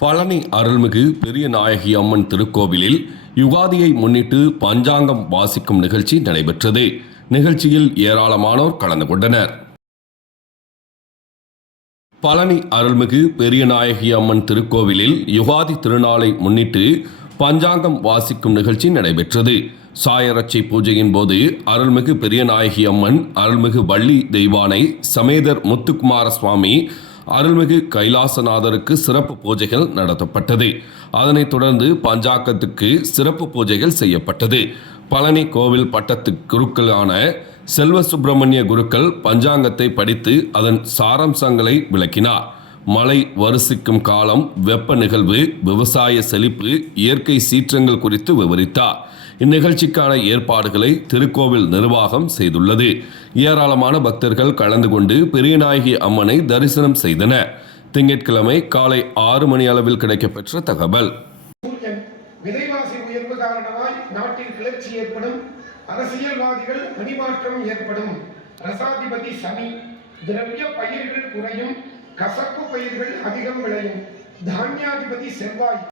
பழனி அருள்மிகு பெரிய நாயகி அம்மன் திருக்கோவிலில் யுகாதியை முன்னிட்டு பஞ்சாங்கம் வாசிக்கும் நிகழ்ச்சி நடைபெற்றது. நிகழ்ச்சியில் ஏராளமானோர் கலந்து கொண்டனர். பழனி அருள்மிகு பெரிய நாயகி அம்மன் திருக்கோவிலில் யுகாதி திருநாளை முன்னிட்டு பஞ்சாங்கம் வாசிக்கும் நிகழ்ச்சி நடைபெற்றது. சாயரட்சை பூஜையின் போது அருள்மிகு பெரிய நாயகி அம்மன் அருள்மிகு வள்ளி தெய்வானை சமேதர் முத்துக்குமார சுவாமி அருள்மிகு கைலாசநாதருக்கு சிறப்பு பூஜைகள் நடத்தப்பட்டது. அதனைத் தொடர்ந்து பஞ்சாக்கத்துக்கு சிறப்பு பூஜைகள் செய்யப்பட்டது. பழனி கோவில் பட்டத்து குருக்களான செல்வ சுப்பிரமணிய குருக்கள் பஞ்சாங்கத்தை படித்து அதன் சாராம்சங்களை விளக்கினார். மழை வரிசிக்கும் காலம் வெப்ப நிகழ்வு விவசாய செழிப்பு இயற்கை சீற்றங்கள் குறித்து விவரித்தார். இந்நிகழ்ச்சிக்கான ஏற்பாடுகளை திருக்கோவில் நிர்வாகம் செய்துள்ளது. ஏராளமான பக்தர்கள் கலந்து கொண்டு பெரியநாயகி அம்மனை தரிசனம் செய்தனர் திங்கட்கிழமை காலை ஆறு மணி அளவில் கிடைக்கப்பெற்ற தகவல். சூரியன் விலைவாசி உயர்வு காரணமாய் நாட்டில் கிளர்ச்சி ஏற்படும். அரசியல்வாதிகள் அணிமாற்றம் ஏற்படும். ரசாதிபதி சனி திரவிய பயிர்கள் குறையும். கசப்பு பயிர்கள் அதிகம் விளையும். தானியாதிபதி செவ்வாய்.